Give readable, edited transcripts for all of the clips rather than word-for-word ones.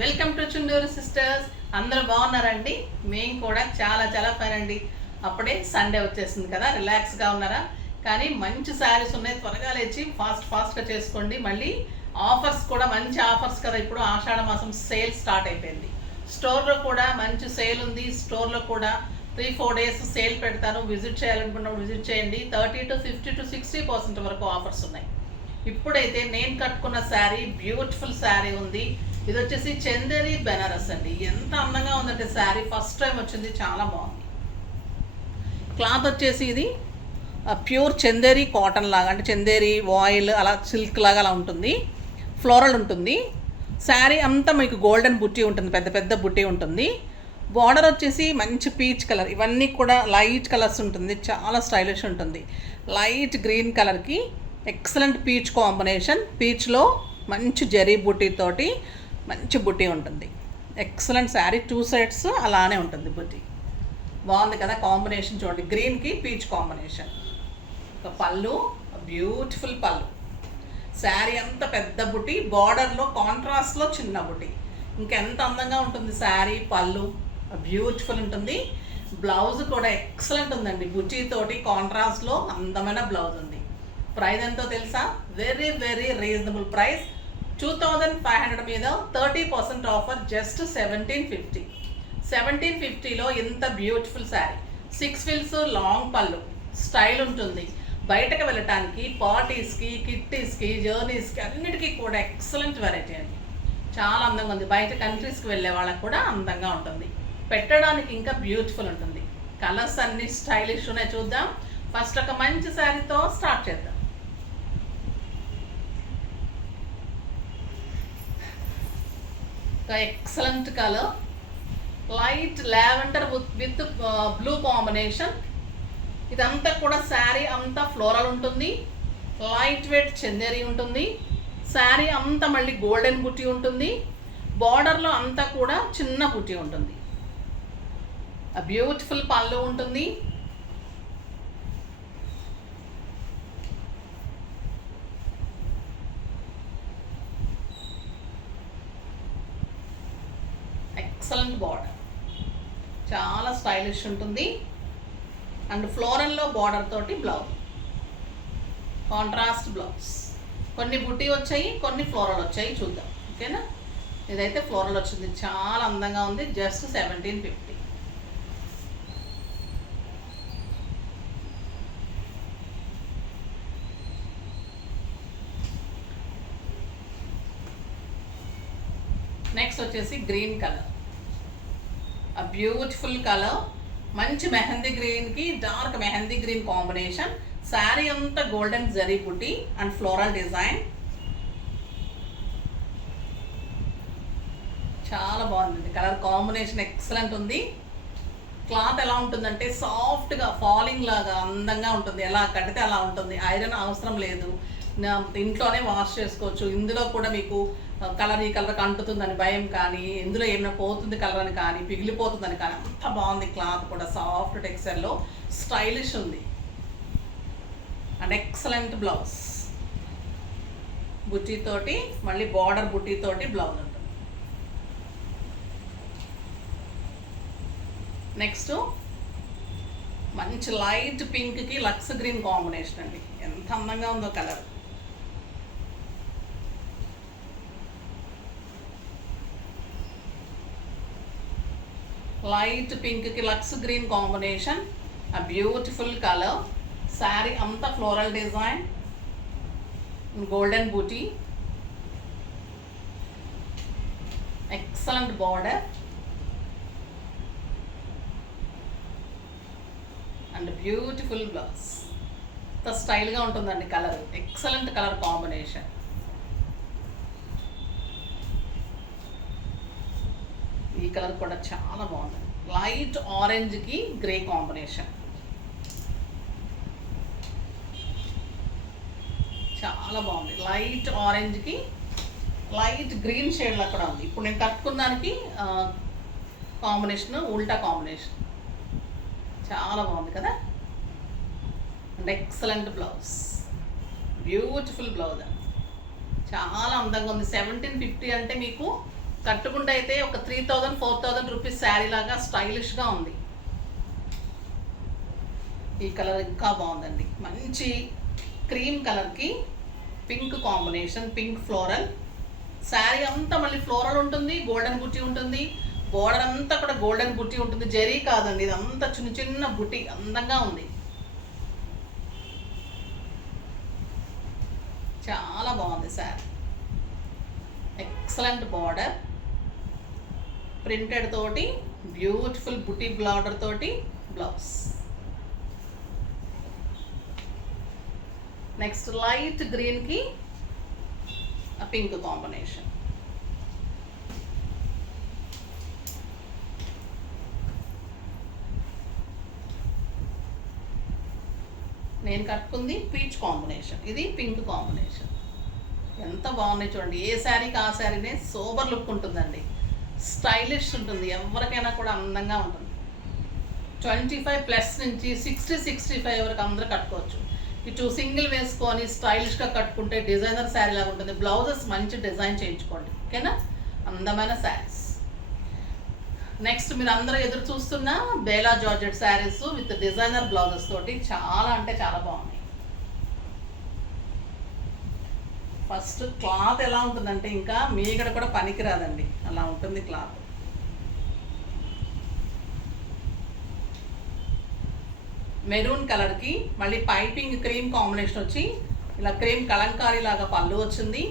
Welcome to Chunduru sisters. అందరూ బాగున్నారండి? మేము కూడా చాలా చాలా ఫైన్ అండి. అప్పుడే సండే వచ్చేసింది కదా, రిలాక్స్గా ఉన్నారా? కానీ మంచి శారీస్ ఉన్నాయి, త్వరగా లేచి ఫాస్ట్గా చేసుకోండి. మళ్ళీ ఆఫర్స్ కూడా మంచి ఆఫర్స్ కదా, ఇప్పుడు ఆషాఢ మాసం సేల్ స్టార్ట్ అయిపోయింది. స్టోర్లో కూడా మంచి సేల్ ఉంది. స్టోర్లో కూడా 3-4 డేస్ సేల్ పెడతాను. విజిట్ చేయాలనుకున్నప్పుడు విజిట్ చేయండి. 30 to 50 to 60% వరకు ఆఫర్స్ ఉన్నాయి. ఇప్పుడైతే నేను కట్టుకున్న శారీ బ్యూటిఫుల్ శారీ ఉంది. ఇది వచ్చేసి చందేరి బెనారస్ అండి. ఎంత అందంగా ఉందంటే శారీ, ఫస్ట్ టైం వచ్చింది, చాలా బాగుంది. క్లాత్ వచ్చేసి ఇది ప్యూర్ చందేరి కాటన్ లాగా, అంటే చందేరి ఆయిల్ అలా సిల్క్ లాగా అలా ఉంటుంది. ఫ్లోరల్ ఉంటుంది. శారీ అంతా మీకు గోల్డెన్ బుట్టి ఉంటుంది, పెద్ద పెద్ద బుట్టి ఉంటుంది. బార్డర్ వచ్చేసి మంచి పీచ్ కలర్, ఇవన్నీ కూడా లైట్ కలర్స్ ఉంటుంది, చాలా స్టైలిష్ ఉంటుంది. లైట్ గ్రీన్ కలర్కి ఎక్సలెంట్ పీచ్ కాంబినేషన్. పీచ్లో మంచి జరీ బుట్టీతోటి మంచి బుట్టి ఉంటుంది. ఎక్సలెంట్ శారీ, 2 సైడ్స్ అలానే ఉంటుంది బుట్టి. బాగుంది కదా కాంబినేషన్, చూడండి, గ్రీన్కి పీచ్ కాంబినేషన్. ఒక పళ్ళు, బ్యూటిఫుల్ పళ్ళు. శారీ అంత పెద్ద బుట్టి, బార్డర్లో కాంట్రాస్ట్లో చిన్న బుట్టి. ఇంకెంత అందంగా ఉంటుంది శారీ, పళ్ళు బ్యూటిఫుల్ ఉంటుంది. బ్లౌజ్ కూడా ఎక్సలెంట్ ఉందండి, బుట్టీతోటి కాంట్రాస్ట్లో అందమైన బ్లౌజ్ ఉంది. ప్రైస్ ఎంతో తెలుసా? Very very reasonable price. 2500 మీద 30% ఆఫర్, జస్ట్ 1750. 1750లో ఇంత బ్యూటిఫుల్ శారీ. 6 ఫిల్స్, లాంగ్ పళ్ళు, స్టైల్ ఉంటుంది. బయటకు వెళ్ళటానికి, పార్టీస్కి, కిట్టీస్కి, జర్నీస్కి అన్నిటికీ కూడా ఎక్సలెంట్ వెరైటీ అండి. చాలా అందంగా ఉంది. బయట కంట్రీస్కి వెళ్ళే వాళ్ళకి కూడా అందంగా ఉంటుంది. పెట్టడానికి ఇంకా బ్యూటిఫుల్ ఉంటుంది. కలర్స్ అన్ని స్టైలిష్ ఉన్నాయి. చూద్దాం. ఫస్ట్ ఒక మంచి శారీతో స్టార్ట్ చేద్దాం. Excellent colour, light lavender with blue combination. ఇదంతా కూడా శారీ అంతా ఫ్లోరల్ ఉంటుంది. లైట్ వెయిట్ చందేరి ఉంటుంది. శారీ అంతా మళ్ళీ గోల్డెన్ బుట్టి ఉంటుంది. బార్డర్లో అంతా కూడా చిన్న బుట్టి ఉంటుంది. బ్యూటిఫుల్ పళ్ళు ఉంటుంది. ఎక్సలెంట్ బార్డర్, చాలా స్టైలిష్ ఉంటుంది. అండ్ ఫ్లోరల్లో బార్డర్ తోటి బ్లౌజ్, కాంట్రాస్ట్ బ్లౌజ్. కొన్ని బుట్టి వచ్చాయి, కొన్ని ఫ్లోరల్ వచ్చాయి. చూద్దాం, ఓకేనా? ఇదైతే ఫ్లోరల్ వచ్చింది, చాలా అందంగా ఉంది. జస్ట్ 1750. నెక్స్ట్ వచ్చేసి గ్రీన్ కలర్, బ్యూటిఫుల్ కలర్. మంచి మెహందీ గ్రీన్కి dark mehndi green combination. Sari అంతా గోల్డెన్ జరీ బుట్టి అండ్ ఫ్లోరల్ డిజైన్. చాలా బాగుంది కలర్ కాంబినేషన్, ఎక్సలెంట్ ఉంది. క్లాత్ ఎలా ఉంటుందంటే సాఫ్ట్గా ఫాలింగ్ లాగా అందంగా ఉంటుంది. ఎలా కడితే అలా ఉంటుంది. ఐరన్ అవసరం లేదు, ఇంట్లోనే వాష్ చేసుకోవచ్చు. ఇందులో కూడా మీకు కలర్ ఈ కలర్కి అంటుతుందని భయం కానీ, ఇందులో ఏమైనా పోతుంది కలర్ అని కానీ, పిగిలిపోతుందని కానీ, అంత బాగుంది. క్లాత్ కూడా సాఫ్ట్ టెక్స్చర్లో స్టైలిష్ ఉంది. అండ్ ఎక్సలెంట్ బ్లౌజ్, బుట్టీతోటి మళ్ళీ బార్డర్ బుట్టీతోటి బ్లౌజ్ ఉంటుంది. నెక్స్ట్ మంచి లైట్ పింక్కి లక్స్ గ్రీన్ కాంబినేషన్ అండి. ఎంత అందంగా ఉందో కలర్. లైట్ పింక్కి lux green combination, beautiful colour. Sari అంతా floral design, golden buti, excellent border and beautiful blouse. ఇంత స్టైల్గా ఉంటుందండి కలర్, ఎక్సలెంట్ కలర్ కాంబినేషన్. ఈ కలర్ కూడా చాలా బాగుంది. లైట్ ఆరెంజ్కి గ్రే కాంబినేషన్, చాలా బాగుంది. లైట్ ఆరెంజ్కి లైట్ గ్రీన్ షేడ్లో కూడా ఉంది. ఇప్పుడు నేను కట్టుకున్నానికి కాంబినేషన్ ఉల్టా కాంబినేషన్, చాలా బాగుంది కదా. And excellent blouse, beautiful blouse, చాలా అందంగా ఉంది. 1750 అంటే మీకు కట్టుకుంటే అయితే ఒక 3000-4000 రూపీస్ శారీ లాగా స్టైలిష్గా ఉంది. ఈ కలర్ ఇంకా బాగుందండి, మంచి క్రీమ్ కలర్కి pink combination, pink floral. Sari అంతా మళ్ళీ ఫ్లోరల్ ఉంటుంది, గోల్డెన్ బుట్టి ఉంటుంది, బోర్డర్ అంతా కూడా గోల్డెన్ బుట్టి ఉంటుంది. జరీ కాదండి, ఇదంతా చిన్న చిన్న బుట్టి, అందంగా ఉంది, చాలా బాగుంది శారీ. ఎక్సలెంట్ బార్డర్, ప్రింటెడ్ తోటి బ్యూటిఫుల్ బుట్టి బార్డర్ తోటి బ్లౌజ్. నెక్స్ట్ లైట్ గ్రీన్కి పింక్ కాంబినేషన్. నేను కట్టుకుంది పీచ్ కాంబినేషన్, ఇది పింక్ కాంబినేషన్. ఎంత బాగున్నాయి చూడండి, ఏ శారీకి ఆ శారీనే సూపర్ లుక్ ఉంటుందండి, స్టైలిష్ ఉంటుంది, ఎవరికైనా కూడా అందంగా ఉంటుంది. 25+ నుంచి 60-65 వరకు అందరూ కట్టుకోవచ్చు. ఇటు సింగిల్ వేసుకొని స్టైలిష్గా కట్టుకుంటే డిజైనర్ శారీ లాగా ఉంటుంది. బ్లౌజెస్ మంచి డిజైన్ చేయించుకోండి, ఓకేనా? అందమైన శారీస్. నెక్స్ట్ మీరు అందరూ ఎదురు చూస్తున్న Bela georgette saris with designer blouses తోటి చాలా అంటే చాలా బాగున్నాయి. ఫస్ట్ క్లాత్ ఎలా ఉంటుందంటే ఇంకా మీగడ కూడా పనికిరాదండి, అలా ఉంటుంది క్లాత్. మెరూన్ కలర్కి మళ్ళీ పైపింగ్ క్రీమ్ కాంబినేషన్ వచ్చి ఇలా క్రీమ్ కలంకారీ లాగా పళ్ళు వచ్చింది,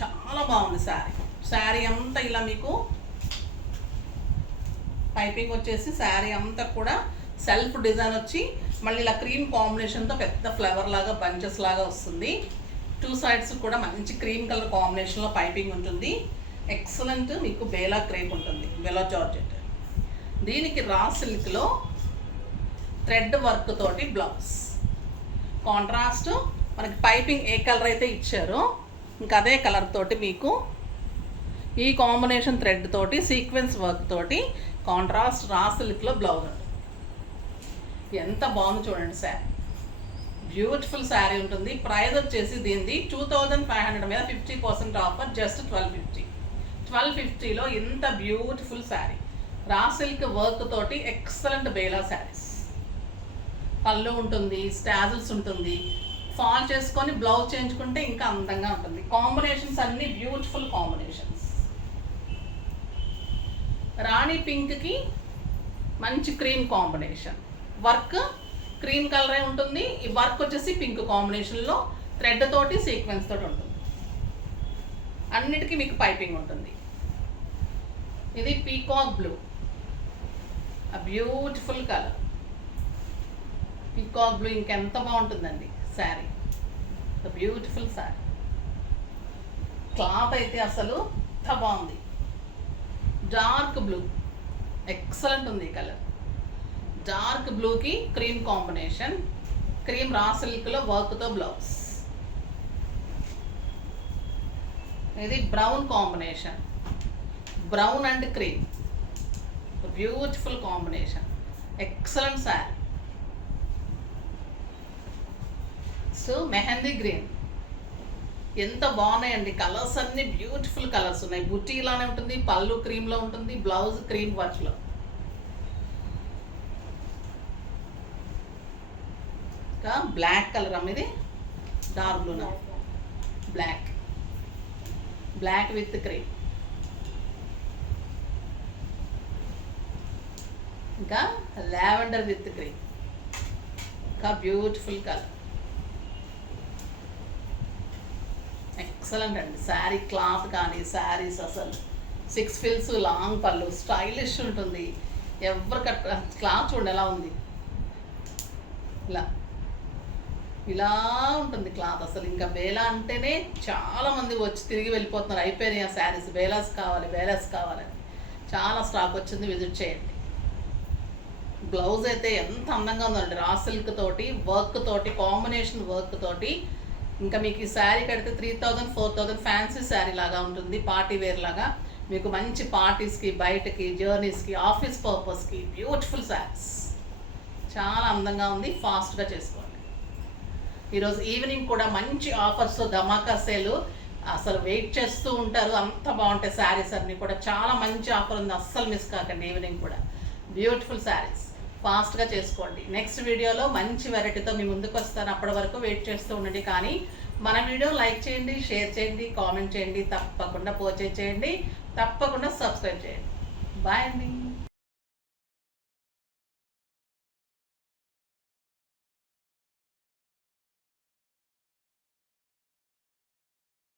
చాలా బాగుంది శారీ. శారీ అంతా ఇలా మీకు పైపింగ్ వచ్చేసి శారీ అంతా కూడా సెల్ఫ్ డిజైన్ వచ్చి మళ్ళీ ఇలా క్రీమ్ కాంబినేషన్తో పెద్ద ఫ్లవర్ లాగా బంచెస్ లాగా వస్తుంది. 2 సైడ్స్ కూడా మంచి క్రీమ్ కలర్ కాంబినేషన్లో పైపింగ్ ఉంటుంది. ఎక్సలెంట్ మీకు బేలా క్రేప్ ఉంటుంది, బేలా జార్జెట్. దీనికి రా సిల్క్లో థ్రెడ్ వర్క్ తోటి బ్లౌజ్. కాంట్రాస్ట్ మనకి పైపింగ్ ఏ కలర్ అయితే ఇచ్చారో ఇంకా అదే కలర్ తోటి మీకు ఈ కాంబినేషన్ థ్రెడ్ తోటి సీక్వెన్స్ వర్క్ తోటి కాంట్రాస్ట్ రా సిల్క్లో బ్లౌజ్ ఉంటుంది. ఎంత బాగుంది చూడండి శారీ, బ్యూటిఫుల్ శారీ ఉంటుంది. ప్రైస్ వచ్చేసి దీనిది 2500 మీద 50% ఆఫర్, జస్ట్ 1250. 1250లో ఇంత beautiful sari, raw silk work తోటి ఎక్సలెంట్ బేలా శారీస్. పళ్ళు ఉంటుంది, స్టాజిల్స్ ఉంటుంది, ఫాల్ చేసుకొని బ్లౌజ్ చేయించుకుంటే ఇంకా అందంగా ఉంటుంది. కాంబినేషన్స్ అన్నీ బ్యూటిఫుల్ కాంబినేషన్స్. రాణి పింక్కి మంచి క్రీమ్ కాంబినేషన్, వర్క్ క్రీమ్ కలరే ఉంటుంది. ఈ వర్క్ వచ్చేసి పింక్ కాంబినేషన్లో థ్రెడ్ తోటి సీక్వెన్స్ తోటి ఉంటుంది. అన్నిటికీ మీకు పైపింగ్ ఉంటుంది. ఇది peacock blue, beautiful colour. Peacock blue ఇంకెంత బాగుంటుందండి శారీ, బ్యూటిఫుల్ శారీ. క్లాత్ అయితే అసలు ఎంత బాగుంది. డార్క్ బ్లూ, ఎక్సలెంట్ ఉంది ఈ కలర్. డార్క్ బ్లూకి క్రీమ్ కాంబినేషన్, క్రీమ్ రా సిల్క్లో వర్క్తో బ్లౌజ్. ఇది brown combination, brown and cream, beautiful combination, excellent sari. So mehndi green, ఎంత బాగున్నాయండి కలర్స్ అన్నీ, బ్యూటిఫుల్ కలర్స్ ఉన్నాయి. బుట్టి ఇలానే ఉంటుంది, పళ్ళు క్రీమ్లో ఉంటుంది, బ్లౌజ్ క్రీమ్ వర్క్లో. ఇంకా బ్లాక్ కలర్ అమ్మ, ఇది డార్క్ బ్లూనా, బ్లాక్, బ్లాక్ విత్ క్రీమ్. ఇంకా లావెండర్ విత్ క్రీమ్, ఇంకా బ్యూటిఫుల్ కలర్. ఎక్సలెంట్ అండి శారీ. క్లాత్ కానీ శారీస్ అసలు 6 ఫిల్స్ లాంగ్ పళ్ళు, స్టైలిష్ ఉంటుంది. ఎవరు క్లాత్ చూడండి ఎలా ఉంది, ఇలా ఉంటుంది క్లాత్ అసలు. ఇంకా బేలా అంటేనే చాలామంది వచ్చి తిరిగి వెళ్ళిపోతున్నారు, అయిపోయినాయి ఆ శారీస్, బేలాస్ కావాలి బేలాస్ కావాలని. చాలా స్టాక్ వచ్చింది, విజిట్ చేయండి. బ్లౌజ్ అయితే ఎంత అందంగా ఉందండి, రా సిల్క్ తోటి వర్క్ తోటి కాంబినేషన్ వర్క్ తోటి. ఇంకా మీకు ఈ శారీ కడితే 3000-4000 ఫ్యాన్సీ శారీ లాగా ఉంటుంది, పార్టీ వేర్ లాగా. మీకు మంచి పార్టీస్కి, బయటకి, జర్నీస్కి, ఆఫీస్ పర్పస్కి బ్యూటిఫుల్ శారీస్. చాలా అందంగా ఉంది, ఫాస్ట్గా చేసుకోండి. ఈరోజు ఈవినింగ్ కూడా మంచి ఆఫర్స్, ధమాకా సేలు. అసలు వెయిట్ చేస్తూ ఉంటారు, అంత బాగుంటాయి శారీస్ అన్నీ కూడా. చాలా మంచి ఆఫర్ ఉంది, అస్సలు మిస్ కాకండి. ఈవినింగ్ కూడా బ్యూటిఫుల్ శారీస్ ఫాస్ట్గా చేసుకోండి. నెక్స్ట్ వీడియోలో మంచి వెరైటీతో మీ ముందుకు వస్తాను. అప్పటి వరకు వెయిట్ చేస్తూ ఉండండి. కానీ మన వీడియో లైక్ చేయండి, షేర్ చేయండి, కామెంట్ చేయండి, తప్పకుండా పర్చేజ్ చేయండి, తప్పకుండా సబ్స్క్రైబ్ చేయండి. బాయ్ అండి.